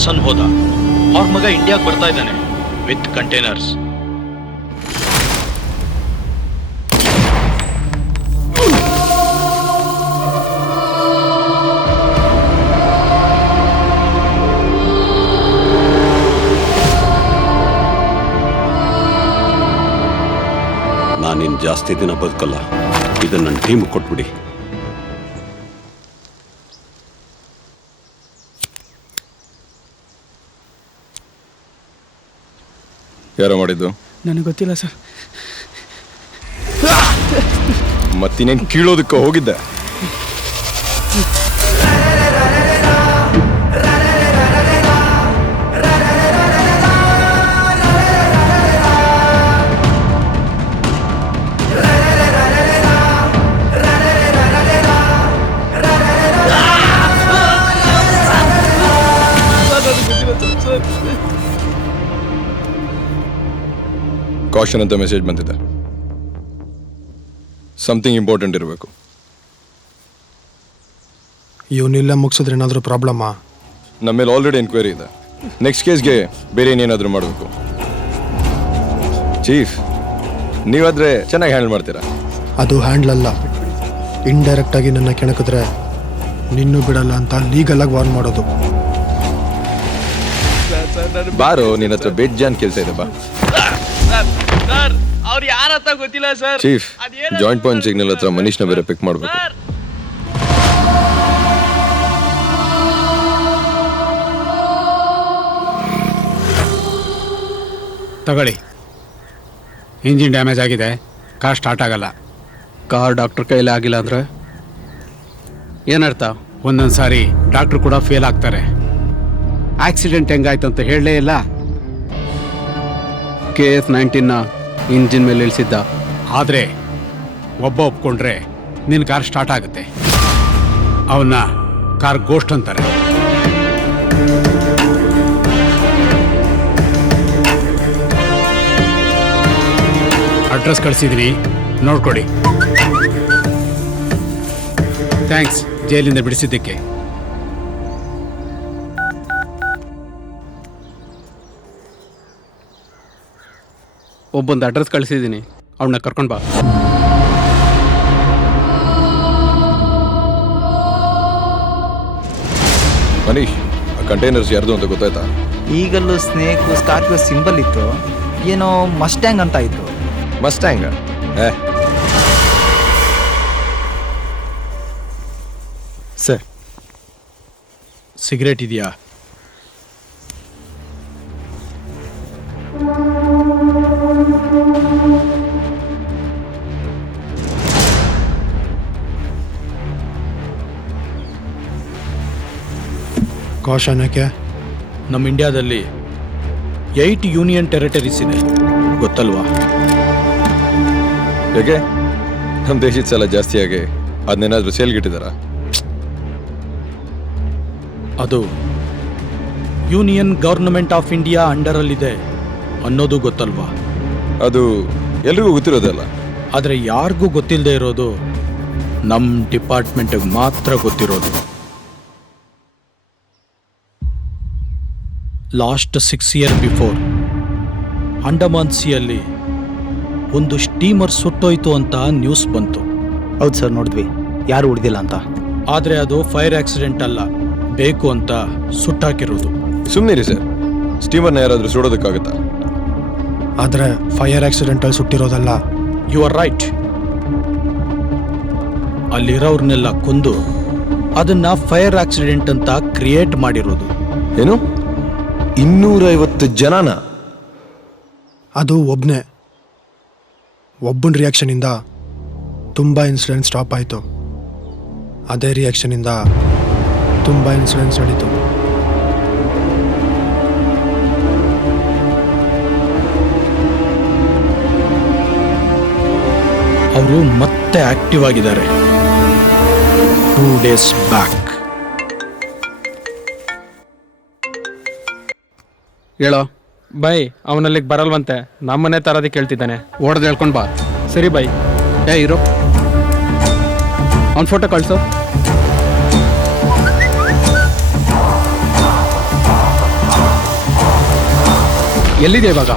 ಹಾಸನ್ ಹೋದ. ಅವ್ರ ಮಗ ಇಂಡಿಯಾಗೆ ಬರ್ತಾ ಇದ್ದಾನೆ ವಿತ್ ಕಂಟೈನರ್ಸ್. ನಾನಿನ್ ಜಾಸ್ತಿ ದಿನ ಬದುಕಲ್ಲ. ಇದನ್ನ ನನ್ನ ಟೀಮ್ ಕೊಟ್ಬಿಡಿ. ಯಾರೋ ಮಾಡಿದ್ದು? ನನಗೆ ಗೊತ್ತಿಲ್ಲ ಸರ್. ಮತ್ತಿನೇನು ಕೀಳೋದಕ್ಕೆ ಹೋಗಿದ್ದೆ? ಕಾಷನ್ ಅಂತ ಮೆಸೇಜ್ ಬಂದಿದೆ. ಸಮಥಿಂಗ್ ಇಂಪಾರ್ಟೆಂಟ್ ಇರಬೇಕು. ಇವನ್ನೆಲ್ಲ ಮುಗಿಸಿದ್ರೆ ಏನಾದರೂ ಪ್ರಾಬ್ಲಮ್ಮಾ? ನಮ್ಮ ಮೇಲೆ ಆಲ್ರೆಡಿ ಎನ್ಕ್ವೈರಿ ಇದೆ. ನೆಕ್ಸ್ಟ್ ಕೇಸ್ಗೆ ಬೇರೆ ಏನೇನಾದರೂ ಮಾಡಬೇಕು. ಚೀಫ್, ನೀವಾದರೆ ಚೆನ್ನಾಗಿ ಹ್ಯಾಂಡಲ್ ಮಾಡ್ತೀರಾ. ಅದು ಹ್ಯಾಂಡ್ಲ್ ಅಲ್ಲ. ಇಂಡೈರೆಕ್ಟಾಗಿ ನನ್ನ ಕೆಣಕಿದ್ರೆ ನಿನ್ನೂ ಬಿಡಲ್ಲ ಅಂತ ಲೀಗಲಾಗಿ ವಾರ್ನ್ ಮಾಡೋದು. ಬಾರೋ, ನಿನ್ನ ಹತ್ರ ಬೇಜಾನ್ ಕೆಲಸ ಇದೆ, ಬಾ. ಅವ್ರು ಯಾರತ್ತ ಗೊತ್ತಿಲ್ಲ sir. Chief, joint point signal ಹತ್ರ ಮನೀಶ್ನ ಬೇರೆ ಪಿಕ್ ಮಾಡಬೇಕು. ತಗೊಳ್ಳಿ. ಇಂಜಿನ್ ಡ್ಯಾಮೇಜ್ ಆಗಿದೆ, ಕಾರ್ ಸ್ಟಾರ್ಟ್ ಆಗಲ್ಲ. ಕಾರ್ ಡಾಕ್ಟರ್ ಕೈಲಿ ಆಗಿಲ್ಲ ಅಂದ್ರೆ ಏನರ್ಥ? ಒಂದೊಂದು ಸಾರಿ ಡಾಕ್ಟ್ರು ಕೂಡ ಫೇಲ್ ಆಗ್ತಾರೆ. ಆಕ್ಸಿಡೆಂಟ್ ಹೆಂಗಾಯ್ತು ಅಂತ ಹೇಳಲೇ ಇಲ್ಲ. KF-19 ಇಂಜಿನ್ ಮೇಲೆ ಇಳಿಸಿದ್ದ. ಆದರೆ ಒಬ್ಬ ಒಪ್ಕೊಂಡ್ರೆ ನಿನ್ನ ಕಾರ್ ಸ್ಟಾರ್ಟ್ ಆಗುತ್ತೆ. ಅವನ್ನ ಕಾರ್ ಗೋಸ್ಟ್ ಅಂತಾರೆ. ಅಡ್ರೆಸ್ ಕಳಿಸಿದ್ದೀನಿ, ನೋಡ್ಕೊಡಿ. ಥ್ಯಾಂಕ್ಸ್ ಜೈಲಿಂದ ಬಿಡಿಸಿದ್ದಕ್ಕೆ. ಒಬ್ಬೊಂದು ಅಡ್ರೆಸ್ ಕಳಿಸಿದ್ದೀನಿ, ಅವನ್ನ ಕರ್ಕೊಂಡು ಬಾ. ಮನೀಶ್, ಆ ಕಂಟೈನರ್ಸ್ ಯಾರ್ದು ಅಂತ ಗೊತ್ತಾಯ್ತಾ? ಈಗಲೂ ಸ್ನೇಕು ಸ್ಕಾರ್ಪಿಯೋ ಸಿಂಬಲ್ ಇತ್ತು, ಏನೋ ಮಸ್ಟ್ಯಾಂಗ್ ಅಂತ ಇತ್ತು. ಮಸ್ಟ್ಯಾಂಗ? ಸರ್, ಸಿಗರೇಟ್ ಇದೆಯಾ? ಕಾಷನ್ ಯಾಕೆ? ನಮ್ಮ ಇಂಡಿಯಾದಲ್ಲಿ 8 ಯೂನಿಯನ್ ಟೆರಿಟರೀಸ್ ಇದೆ, ಗೊತ್ತಲ್ವಾ? ಯಾಕೆ? ನಮ್ಮ ದೇಶದ ಸಲ ಜಾಸ್ತಿ ಆಗಿ ಅದನ್ನೇನಾದ್ರೂ ಸೇಲ್ಗಿಟ್ಟಿದಾರ? ಅದು ಯೂನಿಯನ್ ಗವರ್ನಮೆಂಟ್ ಆಫ್ ಇಂಡಿಯಾ ಅಂಡರಲ್ಲಿದೆ ಅನ್ನೋದು ಗೊತ್ತಲ್ವಾ? ಅದು ಎಲ್ರಿಗೂ ಗೊತ್ತಿರೋದಲ್ಲ. ಆದರೆ ಯಾರಿಗೂ ಗೊತ್ತಿಲ್ಲದೆ ಇರೋದು ನಮ್ಮ ಡಿಪಾರ್ಟ್ಮೆಂಟ್ಗೆ ಮಾತ್ರ ಗೊತ್ತಿರೋದು. ಲಾಸ್ಟ್ 6 years ಬಿಫೋರ್ ಅಂಡಮಾನ್ ಸಿಯಲ್ಲಿ ಒಂದು ಸ್ಟೀಮರ್ ಸುಟ್ಟೋಯ್ತು ಅಂತ ನ್ಯೂಸ್ ಬಂತು. ಹೌದು ಸರ್, ನೋಡಿದ್ವಿ. ಯಾರು ಉಳಿದಿಲ್ಲ ಅಂತ. ಆದರೆ ಅದು ಫೈರ್ ಆಕ್ಸಿಡೆಂಟ್ ಅಲ್ಲ, ಬೇಕು ಅಂತ ಸುಟ್ಟಾಕಿರೋದು. ಸುಮ್ಮನಿರಿ ಸರ್, ಸ್ಟೀಮರ್ನ ಯಾರಾದರೂ ಸುಡೋದಕ್ಕಾಗತ್ತಾ? ಆದರೆ ಫೈರ್ ಆಕ್ಸಿಡೆಂಟಲ್ಲಿ ಸುಟ್ಟಿರೋದಲ್ಲ. You are right. ಅಲ್ಲಿರೋರ್ನೆಲ್ಲ ಕೊಂದು ಅದನ್ನ ಫೈರ್ ಆಕ್ಸಿಡೆಂಟ್ ಅಂತ ಕ್ರಿಯೇಟ್ ಮಾಡಿರೋದು. ಏನು, 250 ಜನನ? ಅದು ಒಬ್ಬನ ರಿಯಾಕ್ಷನಿಂದ ತುಂಬ ಇನ್ಸಿಡೆಂಟ್ ಸ್ಟಾಪ್ ಆಯಿತು. ಅದೇ ರಿಯಾಕ್ಷನಿಂದ ತುಂಬ ಇನ್ಸಿಡೆಂಟ್ಸ್ ನಡೀತು. ಅವರು ಮತ್ತೆ ಆಕ್ಟಿವ್ ಆಗಿದ್ದಾರೆ 2 days ಬ್ಯಾಕ್. ಹೇಳೋ ಬೈ, ಅವನಲ್ಲಿಗೆ ಬರಲ್ವಂತೆ, ನಮ್ಮನೆ ತರೋದಕ್ಕೆ ಕೇಳ್ತಿದ್ದಾನೆ. ಓಡೋದು ಹೇಳ್ಕೊಂಡು ಬಾ. ಸರಿ ಬೈ. ಇರೋ, ಅವ್ನ ಫೋಟೋ ಕಳಿಸು. ಎಲ್ಲಿದೆ ಇವಾಗ?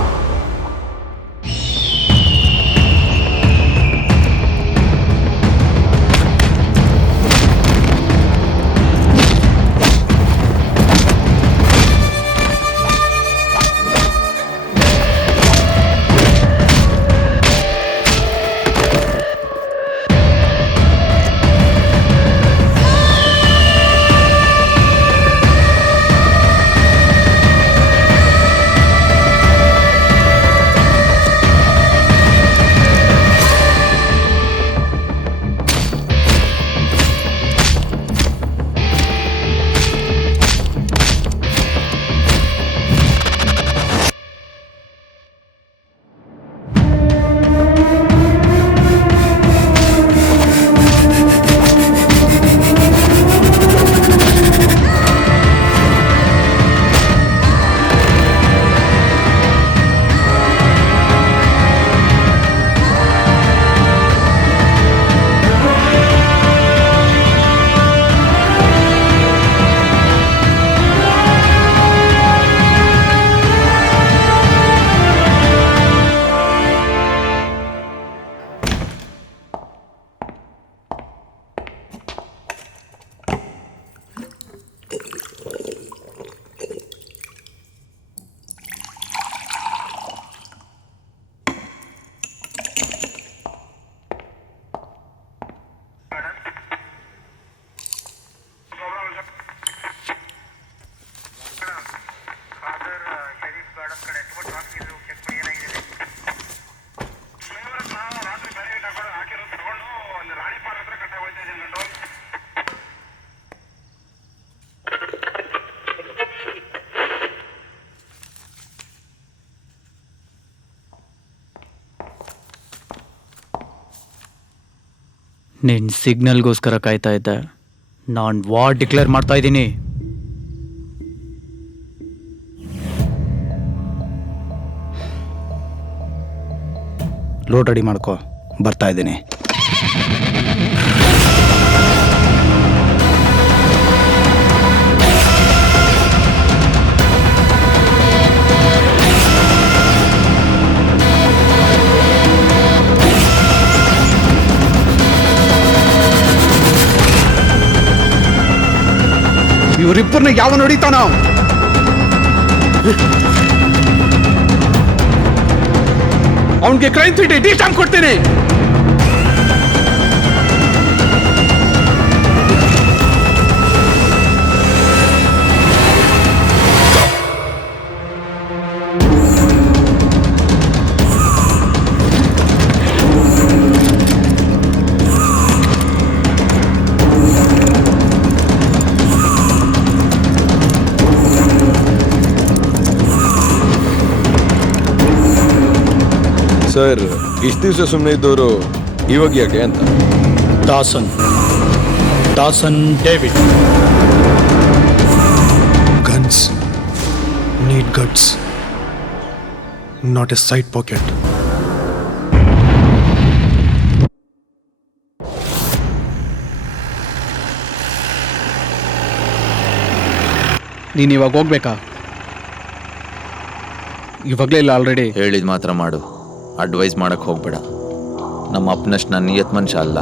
ನಿನ್ನ ಸಿಗ್ನಲ್ಗೋಸ್ಕರ ಕಾಯ್ತಾ ಇದ್ದೆ. ನಾನು ವಾರ್ ಡಿಕ್ಲೇರ್ ಮಾಡ್ತಾ ಇದ್ದೀನಿ. ಲೋಡ್ ರೆಡಿ ಮಾಡ್ಕೋ, ಬರ್ತಾ ಇದ್ದೀನಿ. ಇವರಿಬ್ಬರನ್ನ ಯಾವ ನೋಡಿತಾನ? ಅವನಿಗೆ ಕ್ರೈಮ್ ಸಿಟಿ ಡಿಸ್ಟಾಂಪ್ ಕೊಡ್ತೀನಿ. ಸರ್, ಇಷ್ಟು ದಿವಸ ಸುಮ್ಮನೆ ಇದ್ದವರು ಇವಾಗ ಯಾಕೆ ಅಂತ. Dasan David. Guns need guts, not A side packet. ನೀನು ಇವಾಗ ಹೋಗ್ಬೇಕಾ? ಇವಾಗಲೇ ಇಲ್ಲ ಆಲ್ರೆಡಿ. ಹೇಳಿದ ಮಾತ್ರ ಮಾಡು, ಅಡ್ವೈಸ್ ಮಾಡಕ್ಕೆ ಹೋಗ್ಬೇಡ. ನಮ್ಮ ಅಪ್ಪನಷ್ಟು ನಾನು ನಿಯತ್ ಮನುಷ್ಯ ಅಲ್ಲ.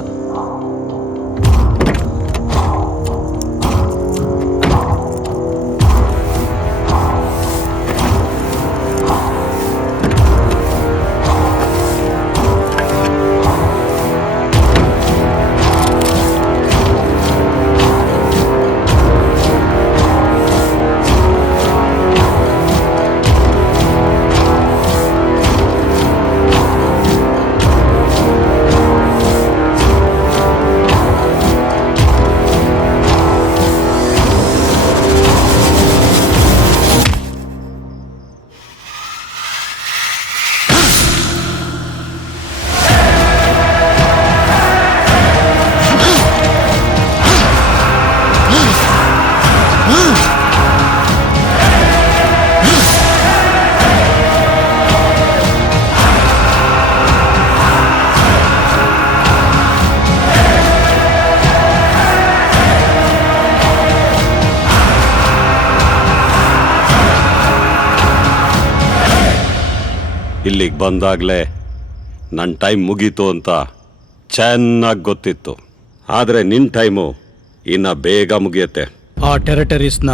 ಇಲ್ಲಿಗೆ ಬಂದಾಗಲೇ ನನ್ನ ಟೈಮ್ ಮುಗೀತು ಅಂತ ಚೆನ್ನಾಗಿ ಗೊತ್ತಿತ್ತು. ಆದರೆ ನಿನ್ನ ಟೈಮು ಇನ್ನು ಬೇಗ ಮುಗಿಯುತ್ತೆ. ಆ ಟೆರಿಟರೀಸ್ನ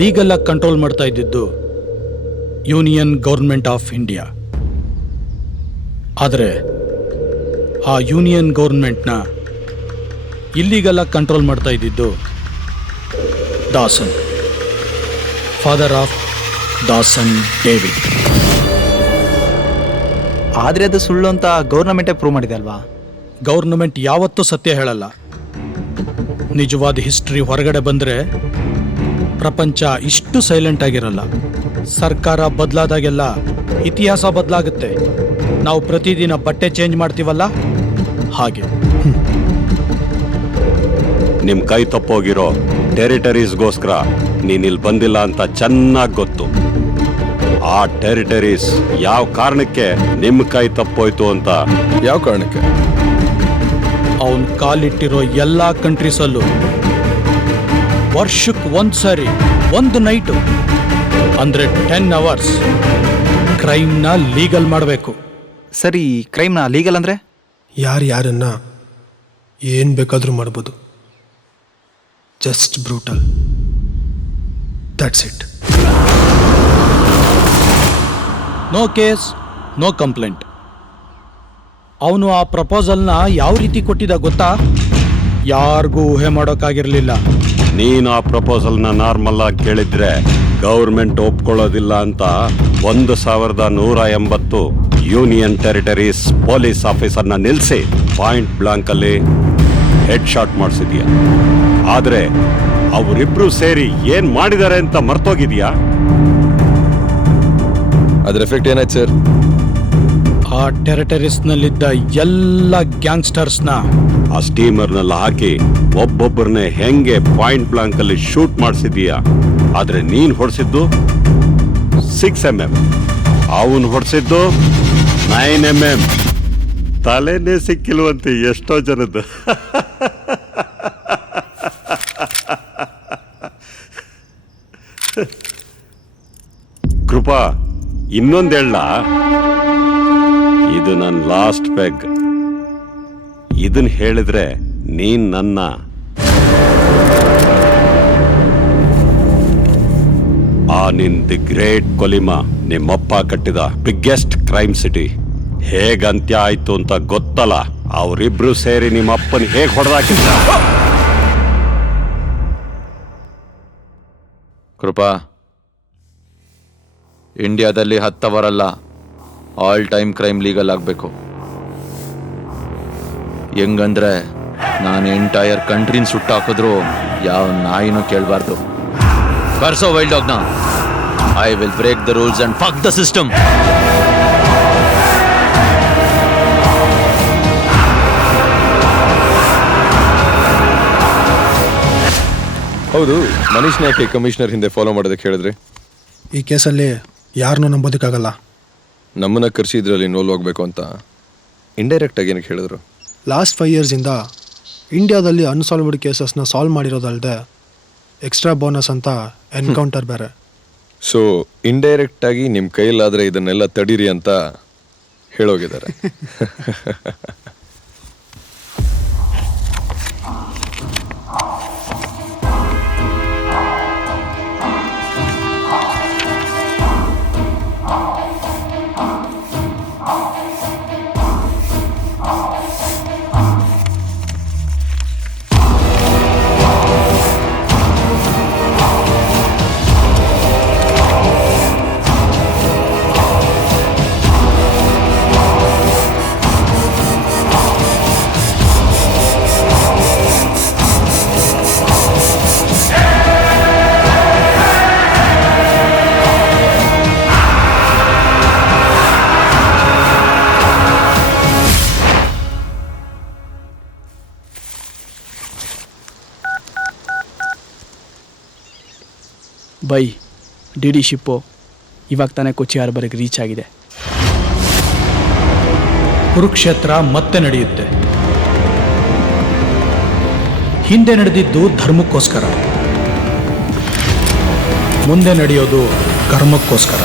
ಲೀಗಲಾಗಿ ಕಂಟ್ರೋಲ್ ಮಾಡ್ತಾ ಇದ್ದಿದ್ದು ಯೂನಿಯನ್ ಗೌರ್ಮೆಂಟ್ ಆಫ್ ಇಂಡಿಯಾ. ಆದರೆ ಆ ಯೂನಿಯನ್ ಗೌರ್ಮೆಂಟ್ನ ಇಲ್ಲೀಗಲಾಗಿ ಕಂಟ್ರೋಲ್ ಮಾಡ್ತಾ ಇದ್ದಿದ್ದು Dasan, father of Dasan David. ಆದರೆ ಅದು ಸುಳ್ಳು ಅಂತ ಗೌರ್ನಮೆಂಟೇ ಪ್ರೂವ್ ಮಾಡಿದೆ ಅಲ್ವಾ? ಗೌರ್ನಮೆಂಟ್ ಯಾವತ್ತೂ ಸತ್ಯ ಹೇಳಲ್ಲ. ನಿಜವಾದ ಹಿಸ್ಟ್ರಿ ಹೊರಗಡೆ ಬಂದರೆ ಪ್ರಪಂಚ ಇಷ್ಟು ಸೈಲೆಂಟ್ ಆಗಿರಲ್ಲ. ಸರ್ಕಾರ ಬದಲಾದಾಗೆಲ್ಲ ಇತಿಹಾಸ ಬದಲಾಗುತ್ತೆ. ನಾವು ಪ್ರತಿದಿನ ಬಟ್ಟೆ ಚೇಂಜ್ ಮಾಡ್ತೀವಲ್ಲ, ಹಾಗೆ. ನಿಮ್ಮ ಕೈ ತಪ್ಪೋಗಿರೋ ಟೆರಿಟರೀಸ್ಗೋಸ್ಕರ ನೀನಿಲ್ಲಿ ಬಂದಿಲ್ಲ ಅಂತ ಚೆನ್ನಾಗಿ ಗೊತ್ತು. ಆ ಟೆರಿಟರೀಸ್ ಯಾವ ಕಾರಣಕ್ಕೆ ನಿಮ್ಮ ಕೈ ತಪ್ಪೋಯ್ತು ಅಂತ. ಯಾವ ಕಾರಣಕ್ಕೆ? ಅವನ್ ಕಾಲಿಟ್ಟಿರೋ ಎಲ್ಲ ಕಂಟ್ರೀಸಲ್ಲೂ ವರ್ಷಕ್ಕೆ ಒಂದ್ಸರಿ ಒಂದು ನೈಟು ಅಂದ್ರೆ 10 hours ಕ್ರೈಮ್ನ ಲೀಗಲ್ ಮಾಡಬೇಕು. ಸರಿ, ಕ್ರೈಮ್ನ ಲೀಗಲ್ ಅಂದರೆ? ಯಾರನ್ನ ಏನು ಬೇಕಾದರೂ ಮಾಡ್ಬೋದು. Just brutal, that's it. No case, no complaint. ಅವನು ಆ ಪ್ರಪೋಸಲ್ನ ಯಾವ ರೀತಿ ಕೊಟ್ಟಿದ್ದ ಗೊತ್ತಾ? ಯಾರಿಗೂ ಊಹೆ ಮಾಡೋಕ್ಕಾಗಿರ್ಲಿಲ್ಲ. ನೀನು ಆ ಪ್ರಪೋಸಲ್ನ ನಾರ್ಮಲ್ ಆಗಿ ಕೇಳಿದ್ರೆ ಗೌರ್ಮೆಂಟ್ ಒಪ್ಕೊಳ್ಳೋದಿಲ್ಲ ಅಂತ 1180 ಯೂನಿಯನ್ ಟೆರಿಟರೀಸ್ ಪೊಲೀಸ್ ಆಫೀಸರ್ನ ನಿಲ್ಲಿಸಿ ಪಾಯಿಂಟ್ ಬ್ಲಾಂಕ್ ಅಲ್ಲಿ ಹೆಡ್ ಶಾಟ್ ಮಾಡಿಸಿದ್ಯಾ. ಆದ್ರೆ ಅವರಿಬ್ರು ಸೇರಿ ಏನ್ ಮಾಡಿದ್ದಾರೆ ಅಂತ ಮರ್ತೋಗಿದ್ಯಾ? ಅದ್ರ ಎಫೆಕ್ಟ್ ಏನಾಯ್ತು ಸರ್? ಆ ಟೆರಿಟರೀಸ್ನಲ್ಲಿದ್ದ ಎಲ್ಲ ಗ್ಯಾಂಗ್ಸ್ಟರ್ಸ್ನ ಆ ಸ್ಟೀಮರ್ನಲ್ಲಿ ಹಾಕಿ ಒಬ್ಬೊಬ್ಬರನ್ನೇ ಹೆಂಗೆ ಪಾಯಿಂಟ್ ಬ್ಲಾಂಕ್ ಅಲ್ಲಿ ಶೂಟ್ ಮಾಡಿಸಿದೀಯಾ. ಆದ್ರೆ ನೀನ್ ಹೊಡ್ಸಿದ್ದು 6 mm, ಅವನು ಹೊಡ್ಸಿದ್ದು 9 mm. ತಲೆನೇ ಸಿಕ್ಕಿಲ್ವಂತೆ ಎಷ್ಟೋ ಜನದ್ದು. ಕೃಪಾ, ಇನ್ನೊಂದು ಹೇಳ, ಇದು ನನ್ನ ಲಾಸ್ಟ್ ಪೆಗ್. ಇದನ್ ಹೇಳಿದ್ರೆ ನೀನ್ ನನ್ನ ದಿ ಗ್ರೇಟ್ ಕೊಲಿಮಾ, ನಿಮ್ಮಪ್ಪ ಕಟ್ಟಿದ ಬಿಗ್ಗೆಸ್ಟ್ ಕ್ರೈಮ್ ಸಿಟಿ ಹೇಗ್ ಅಂತ್ಯ ಆಯ್ತು ಅಂತ ಗೊತ್ತಲ್ಲ. ಅವರಿಬ್ರು ಸೇರಿ ನಿಮ್ಮಪ್ಪನ ಹೇಗ್ ಹೊಡೆದಾಕಿದ್ದ. ಕೃಪಾ, ಇಂಡಿಯಾದಲ್ಲಿ 10 hour ಅಲ್ಲ, ಆಲ್ ಟೈಮ್ ಕ್ರೈಮ್ ಲೀಗಲ್ ಆಗಬೇಕು. ಹೆಂಗಂದ್ರೆ ನಾನು ಎಂಟೈರ್ ಕಂಟ್ರಿನ ಸುಟ್ಟಾಕಿದ್ರು ಯಾವ ನಾಯಿನೂ ಕೇಳಬಾರ್ದು. ಬರ್ಸೋ ವೈಲ್ಡ್ ಡಾಗ್ನ. I will break the rules and fuck the system. ಹೌದು, ಮನೀಶ್ ನಾಯ್ಕೆ ಕಮಿಷನರ್ ಹಿಂದೆ ಫಾಲೋ ಮಾಡೋದಕ್ಕೆ ಹೇಳಿದ್ರಿ. ಈ ಕೇಸಲ್ಲಿ ಯಾರನ್ನೂ ನಂಬೋದಕ್ಕಾಗಲ್ಲ. ನಮ್ಮನ್ನ ಕರ್ಸಿ ಇದರಲ್ಲಿ ಇನ್ವಾಲ್ವ್ ಆಗಬೇಕು ಅಂತ ಇಂಡೈರೆಕ್ಟ್ ಆಗಿ ಏನಕ್ಕೆ ಹೇಳಿದ್ರು? ಲಾಸ್ಟ್ 5 yearsಯಿಂದ ಇಂಡಿಯಾದಲ್ಲಿ ಅನ್ಸಾಲ್ವ್ಡ್ ಕೇಸಸ್ನ ಸಾಲ್ವ್ ಮಾಡಿರೋದಲ್ಲದೆ ಎಕ್ಸ್ಟ್ರಾ ಬೋನಸ್ ಅಂತ ಎನ್ಕೌಂಟರ್ ಬೇರೆ. ಸೊ ಇಂಡೈರೆಕ್ಟ್ ಆಗಿ ನಿಮ್ಮ ಕೈಲಾದರೆ ಇದನ್ನೆಲ್ಲ ತಡೀರಿ ಅಂತ ಹೇಳೋಗಿದ್ದಾರೆ. ಬೈ ಡಿ ಶಿಪ್ಪು ಇವಾಗ ತಾನೇ ಕೊಚ್ಚಿ ಹಾರ್ಬರ್ಗೆ ರೀಚ್ ಆಗಿದೆ. ಕುರುಕ್ಷೇತ್ರ ಮತ್ತೆ ನಡೆಯುತ್ತೆ. ಹಿಂದೆ ನಡೆದಿದ್ದು ಧರ್ಮಕ್ಕೋಸ್ಕರ, ಮುಂದೆ ನಡೆಯೋದು ಕರ್ಮಕ್ಕೋಸ್ಕರ.